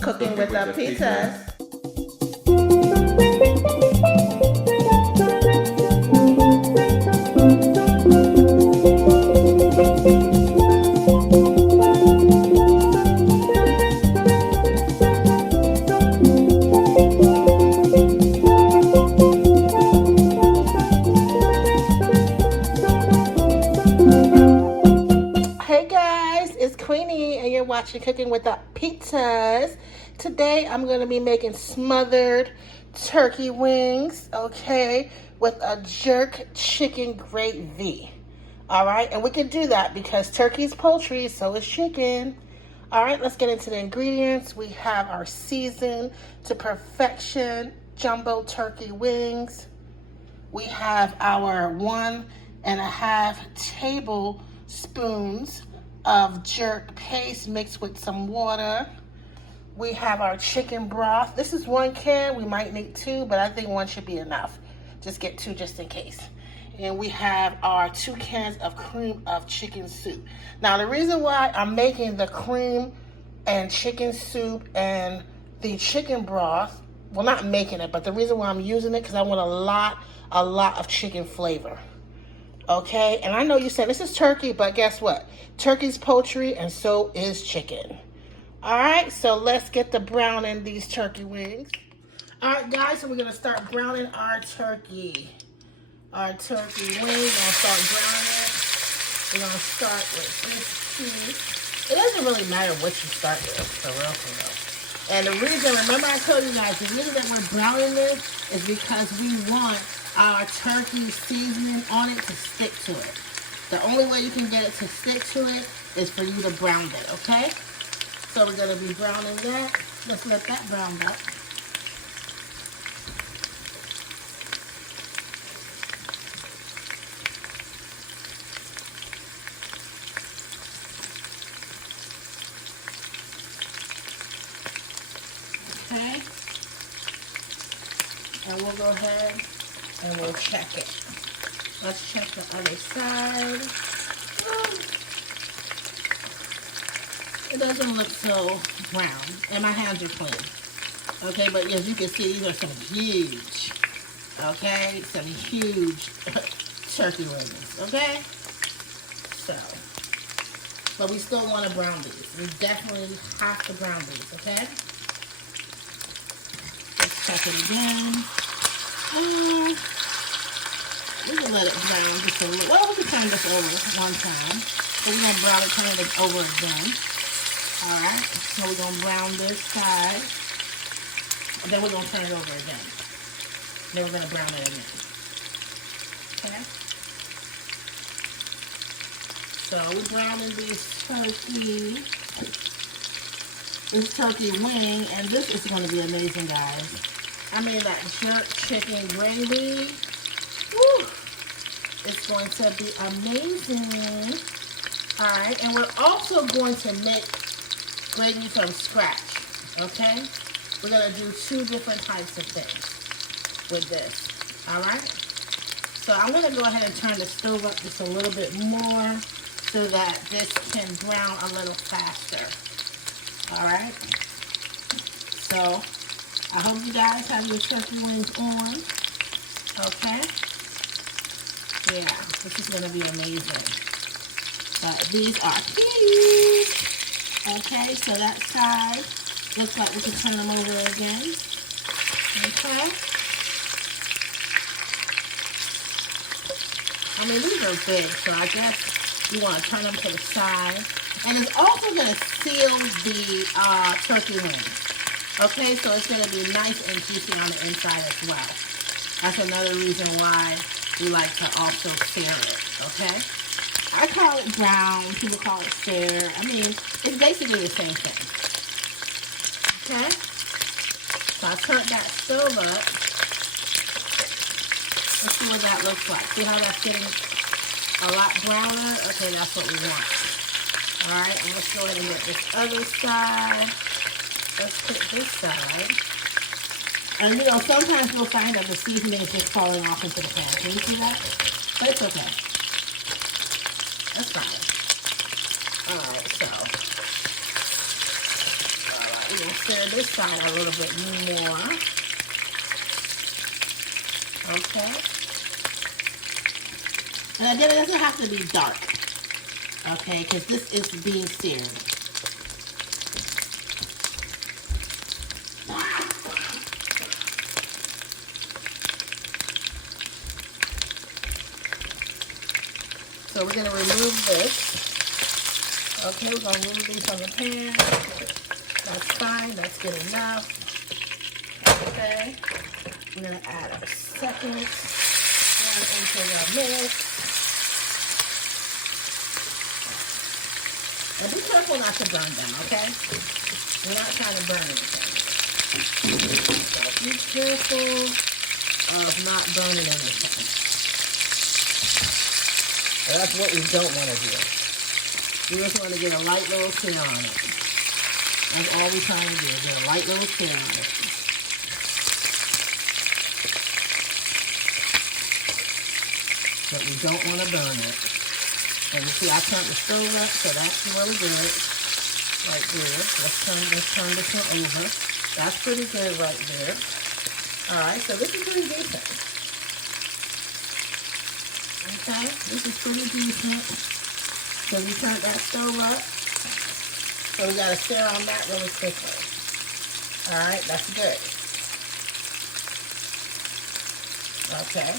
Cooking with the pizzas. Hey guys, it's Queenie and you're watching Cooking with the Pizzas. Today I'm going to be making smothered turkey wings, okay, with a jerk chicken gravy. Alright, and we can do that because turkey is poultry, so is chicken. Alright, let's get into the ingredients. We have our seasoned to perfection jumbo turkey wings. We have our 1.5 tablespoons of jerk paste mixed with some water. We have our chicken broth. This is 1 can. We might need 2, but I think 1 should be enough. Just get 2 just in case. And we have our 2 cans of cream of chicken soup. Now, the reason why I'm making the cream and chicken soup and the chicken broth, well, not making it, but the reason why I'm using it because I want a lot of chicken flavor. Okay, and I know you said this is turkey, but guess what? Turkey's poultry, and so is chicken. All right, so let's get to browning these turkey wings. All right, guys, so we're gonna start browning our turkey. Our turkey wing, we're gonna start browning it. We're gonna start with this piece. It doesn't really matter what you start with, for real. And the reason, remember I told you guys, the reason that we're browning this is because we want our turkey seasoning on it to stick to it. The only way you can get it to stick to it is for you to brown it, okay? So we're gonna be browning that. Let's let that brown up. Okay. And we'll go ahead and we'll check it. Let's check the other side. It doesn't look so brown, and my hands are clean. Okay, but as you can see, these are some huge, okay, some huge turkey wings, okay? So, but we still want to brown these. We definitely have to brown these, okay? Let's check it again. We can let it brown just a little. Well, we can turn this over 1 time. So we're going to brown it, turn it over again. Alright, so we're going to brown this side. And then we're going to turn it over again. Then we're going to brown it again. Okay? So we're browning this turkey wing, and this is going to be amazing, guys. I mean, that jerk chicken gravy, woo, it's going to be amazing. Alright, and we're also going to make gravy from scratch, okay? We're going to do 2 different types of things with this, alright? So I'm going to go ahead and turn the stove up just a little bit more so that this can brown a little faster, alright? So I hope you guys have your turkey wings on, okay? Yeah, this is going to be amazing. But these are huge. Okay, so that side looks like we can turn them over again. Okay. I mean, these are big, so I guess you want to turn them to the side. And it's also going to seal the turkey wings. Okay, so it's going to be nice and juicy on the inside as well. That's another reason why we like to also sear it, okay? I call it brown, people call it fair. I mean, it's basically the same thing. Okay? So I turned that stove up. Let's see what that looks like. See how that's getting a lot browner? Okay, that's what we want. Alright, and let's go ahead and get this other side. Let's put this side. And you know, sometimes we'll find that the seasoning is just falling off into the pan. Can you see that? But it's okay. That's fine. Alright, so. Alright, we're going to stir this side a little bit more. Okay. And again, it doesn't have to be dark. Okay, because this is being seared. So we're going to remove this. Okay, we're going to remove these from the pan. That's fine. That's good enough. Okay. We're going to add our second one into the mix. And be careful not to burn them, okay? We're not trying to burn anything. So be careful of not burning anything. So that's what we don't want to do. We just want to get a light little sear on it. That's all we're trying to do, get a light little sear on it. But we don't want to burn it. And you see, I turned the stove up, so that's really good. Right there. Let's turn this one over. That's pretty good right there. Alright, so this is pretty decent. Okay, this is pretty decent. So we turned that stove up. So we gotta stir on that really quickly. Alright, that's good. Okay.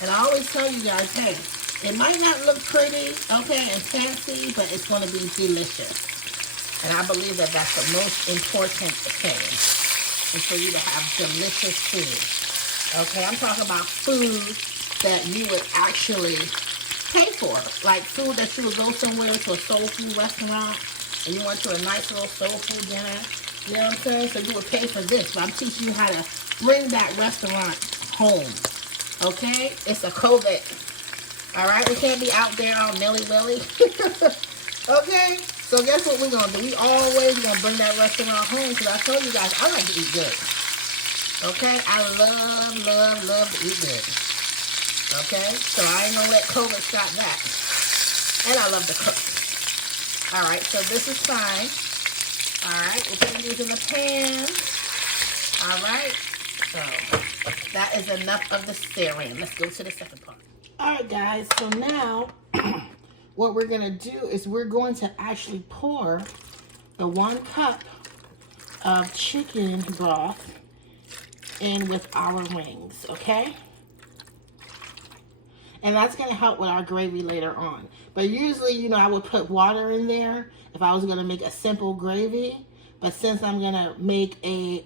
And I always tell you guys, hey, it might not look pretty, okay, and fancy, but it's going to be delicious. And I believe that that's the most important thing, is for you to have delicious food. Okay, I'm talking about food that you would actually pay for. Like food that you would go somewhere to a soul food restaurant, and you went to a nice little soul food dinner. You know what I'm saying? So you would pay for this. But I'm teaching you how to bring that restaurant home. Okay? It's a COVID. Alright? We can't be out there all nilly-willy. Okay? So guess what we're going to do? We always going to bring that restaurant home, because I told you guys, I like to eat good. Okay? I love to eat good. Okay? So I ain't going to let COVID stop that. And I love to cook. Alright, so this is fine. Alright, we're putting these in the pan. Alright, so that is enough of the stirring. Let's go to the second part. Alright guys, so now what we're going to do is we're going to actually pour the 1 cup of chicken broth in with our wings, okay? And that's going to help with our gravy later on. But usually, you know, I would put water in there if I was going to make a simple gravy. But since I'm going to make a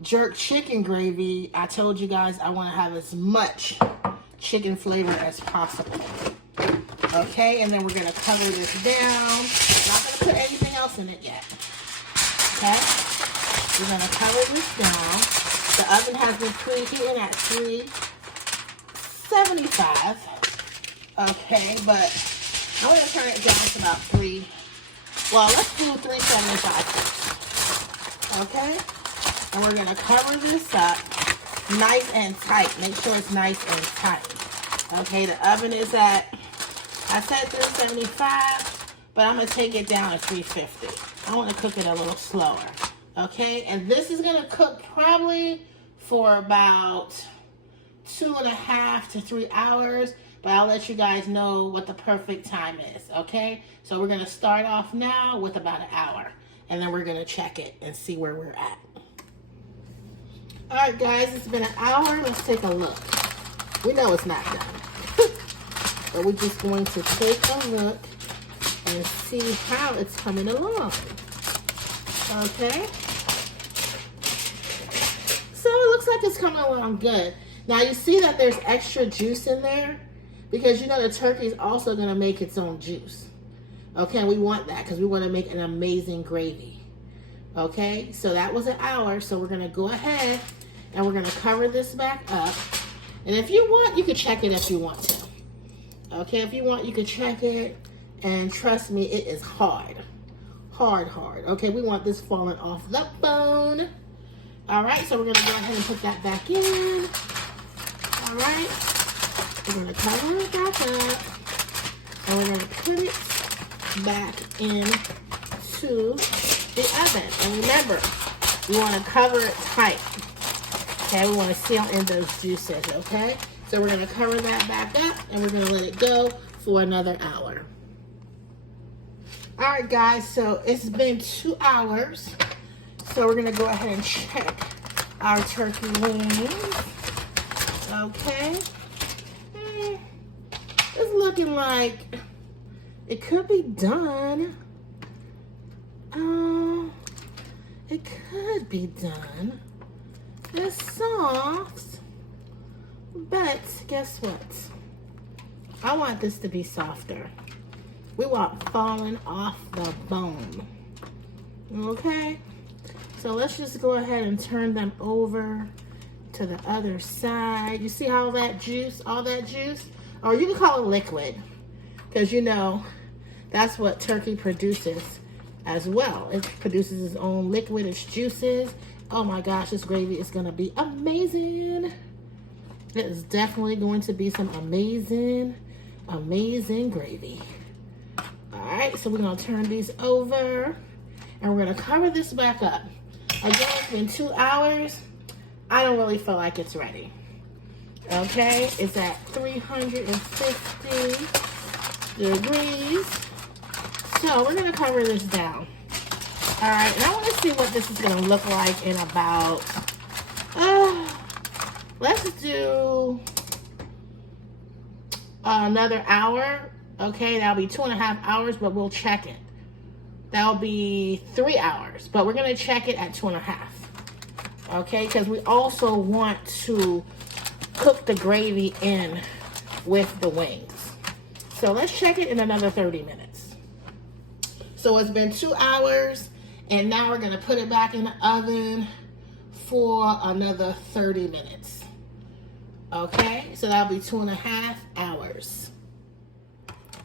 jerk chicken gravy, I told you guys I want to have as much chicken flavor as possible. Okay, and then we're going to cover this down. I'm not going to put anything else in it yet. Okay, we're going to cover this down. The oven has been preheating at 375. Okay, but I'm going to turn it down to about 3. Well, let's do 375. Okay, and we're going to cover this up nice and tight. Make sure it's nice and tight. Okay, the oven is at, I said 375, but I'm going to take it down to 350. I want to cook it a little slower. Okay, and this is going to cook probably for about 2.5 to 3 hours, but I'll let you guys know what the perfect time is, okay? So we're going to start off now with about an hour, and then we're going to check it and see where we're at. All right, guys, it's been an hour. Let's take a look. We know it's not done, but we're just going to take a look and see how it's coming along, okay? So it looks like it's coming along good. Now you see that there's extra juice in there because you know the turkey is also going to make its own juice. Okay, we want that because we want to make an amazing gravy. Okay, so that was an hour, so we're going to go ahead and we're going to cover this back up. And if you want, you can check it if you want to. Okay, if you want, you can check it. And trust me, it is hard. Hard. Okay, we want this falling off the bone. All right, so we're going to go ahead and put that back in. All right, we're going to cover it back up, and we're going to put it back into the oven. And remember, we want to cover it tight. Okay, we want to seal in those juices, okay? So we're going to cover that back up and we're going to let it go for another hour. All right, guys, so it's been 2 hours. So we're going to go ahead and check our turkey wings. Okay. It's looking like it could be done. It could be done. It's soft, but guess what? I want this to be softer. We want falling off the bone. Okay? So let's just go ahead and turn them over to the other side. You see how that juice, all that juice? Or you can call it liquid, because you know that's what turkey produces as well. It produces its own liquid, its juices. Oh my gosh, this gravy is gonna be amazing. It is definitely going to be some amazing, amazing gravy. All right, so we're gonna turn these over and we're gonna cover this back up. Again, it's been 2 hours. I don't really feel like it's ready. Okay, it's at 350 degrees. So we're gonna cover this down. All right, and I wanna see what this is gonna look like in about, let's do another hour. Okay, that'll be 2.5 hours, but we'll check it. That'll be 3 hours, but we're gonna check it at 2.5. Okay, because we also want to cook the gravy in with the wings. So let's check it in another 30 minutes. So it's been 2 hours, and now we're gonna put it back in the oven for another 30 minutes. Okay, so that'll be 2.5 hours.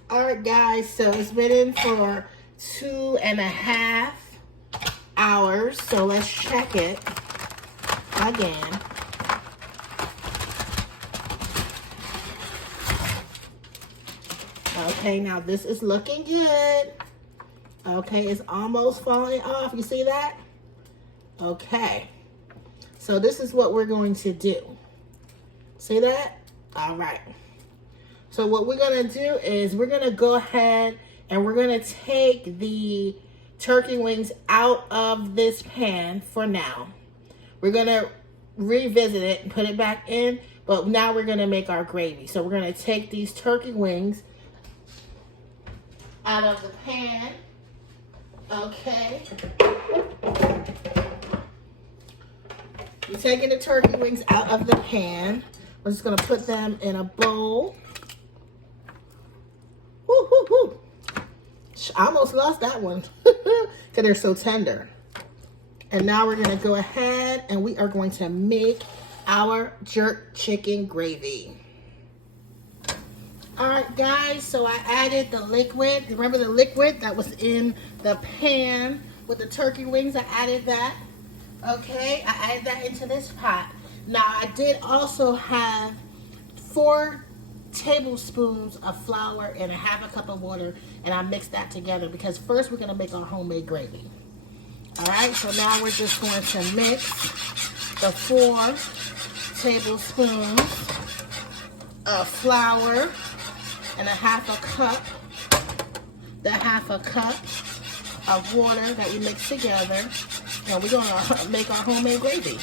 All right, guys, so it's been in for 2.5 hours. So let's check it again. Okay, now this is looking good. Okay, it's almost falling off. You see that? Okay. So this is what we're going to do. See that? All right. So what we're going to do is we're going to go ahead and we're going to take the turkey wings out of this pan for now. We're going to revisit it and put it back in, but now we're going to make our gravy. So we're going to take these turkey wings out of the pan. Okay. We're taking the turkey wings out of the pan. We're just going to put them in a bowl. Woo, woo, woo. I almost lost that one because they're so tender. And now we're going to go ahead and we are going to make our jerk chicken gravy. All right, guys, so I added the liquid. Remember the liquid that was in the pan with the turkey wings? I added that. Okay, I added that into this pot. Now, I did also have 4 tablespoons of flour and a half a cup of water, and I mixed that together because first we're going to make our homemade gravy. All right, so now we're just going to mix the 4 tablespoons of flour and a half a cup of water that we mix together, and we're going to make our homemade gravy.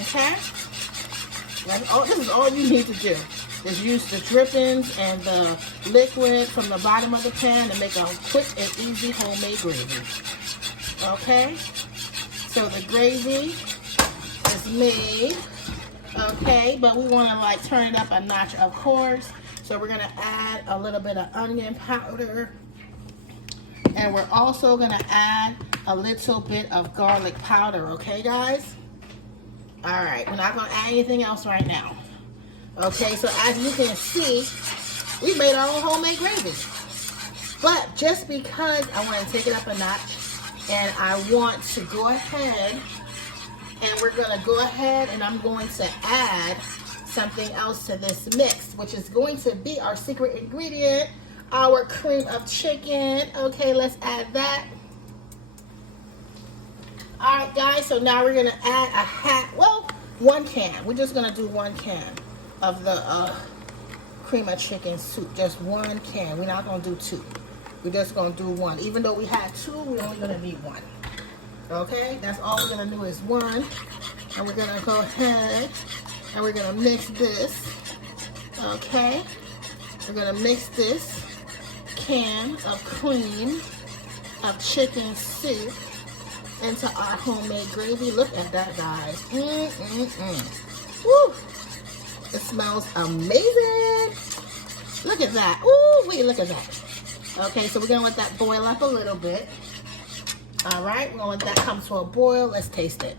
Okay? This is all you need to do. Is use the drippings and the liquid from the bottom of the pan to make a quick and easy homemade gravy. Okay? So the gravy is made. Okay, but we want to like turn it up a notch, of course. So we're going to add a little bit of onion powder. And we're also going to add a little bit of garlic powder. Okay, guys? All right, we're not going to add anything else right now. Okay, so as you can see, we made our own homemade gravy. But just because I want to take it up a notch and I want to go ahead and we're going to go ahead and I'm going to add something else to this mix, which is going to be our secret ingredient, our cream of chicken. Okay, let's add that. All right, guys, so now we're gonna add one can. We're just gonna do 1 can of the cream of chicken soup. Just 1 can. We're not gonna do 2. We're just gonna do 1. Even though we had 2, we're only gonna need 1. Okay, that's all we're gonna do is 1. And we're gonna go ahead and we're gonna mix this. Okay, we're gonna mix this can of cream of chicken soup into our homemade gravy. Look at that, guys. Woo! It smells amazing. Look at that. Ooh, wait, look at that. Okay, so we're gonna let that boil up a little bit. All right, we're gonna let that come to a boil. Let's taste it.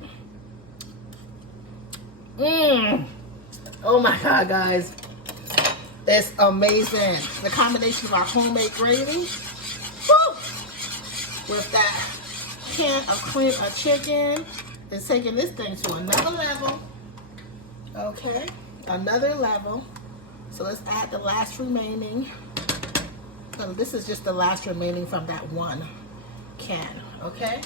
Oh my God, guys. It's amazing. The combination of our homemade gravy, woo, with that can of cream of chicken is taking this thing to another level. Okay, another level. So let's add the last remaining. So this is just the last remaining from that 1 can. Okay.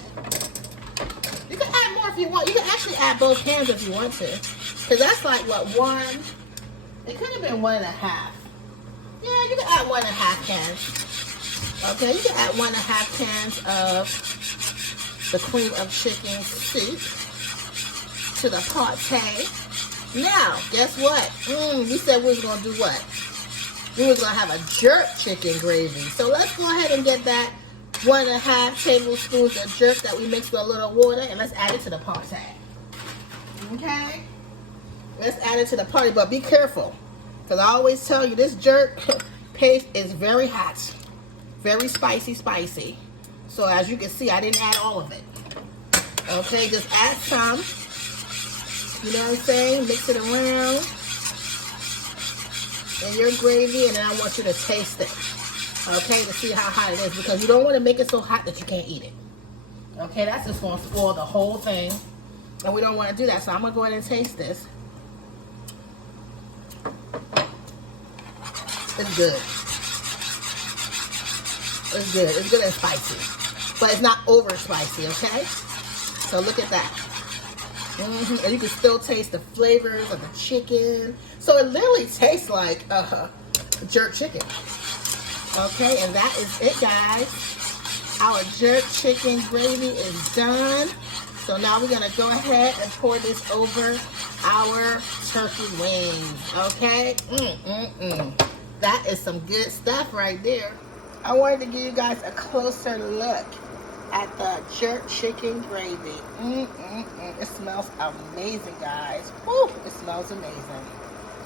You can add more if you want. You can actually add both cans if you want to, because that's like what, 1. It could have been 1.5. Yeah, you can add 1.5 cans. Okay, you can add 1.5 cans of the cream of chicken soup to the party. Now, guess what? We said we was gonna do what? We was gonna have a jerk chicken gravy. So let's go ahead and get that 1.5 tablespoons of jerk that we mixed with a little water, and let's add it to the party. Okay? Let's add it to the party, but be careful, because I always tell you this jerk paste is very hot, very spicy. So as you can see, I didn't add all of it. Okay, just add some. You know what I'm saying? Mix it around in your gravy, and then I want you to taste it. Okay, to see how hot it is, because you don't want to make it so hot that you can't eat it. Okay, that's just going to spoil the whole thing, and we don't want to do that. So I'm going to go ahead and taste this. It's good. It's good. It's good and spicy, but it's not over spicy. Okay, so look at that. And you can still taste the flavors of the chicken. So it literally tastes like jerk chicken. Okay, and that is it, guys. Our jerk chicken gravy is done. So now we're gonna go ahead and pour this over our turkey wings. Okay, that is some good stuff right there. I wanted to give you guys a closer look at the jerk chicken gravy. It smells amazing, guys. Woo, it smells amazing.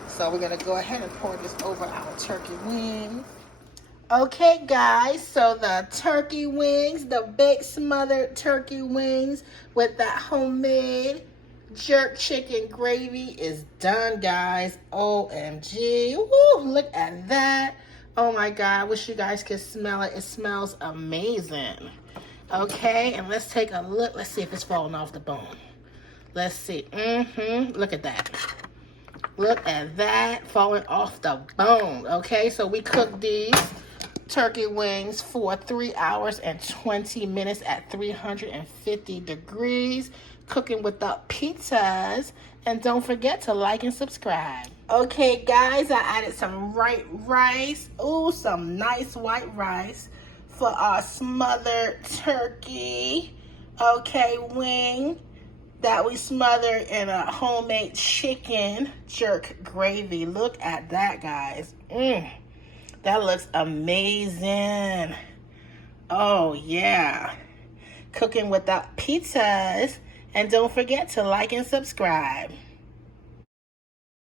So we're gonna go ahead and pour this over our turkey wings. Okay, guys, so the turkey wings, the baked smothered turkey wings with that homemade jerk chicken gravy is done, guys. OMG. Woo, look at that. Oh my God, I wish you guys could smell it. It smells amazing. Okay, and let's take a look. Let's see if it's falling off the bone. Let's see. Look at that. Look at that, falling off the bone. Okay, so we cooked these turkey wings for 3 hours and 20 minutes at 350 degrees, cooking with the pizzas. And don't forget to like and subscribe. Okay, guys, I added some white rice. Ooh, some nice white rice for our smothered turkey, okay, wing that we smothered in a homemade chicken jerk gravy. Look at that, guys. That looks amazing. Oh, yeah. Cooking without pizzas. And don't forget to like and subscribe.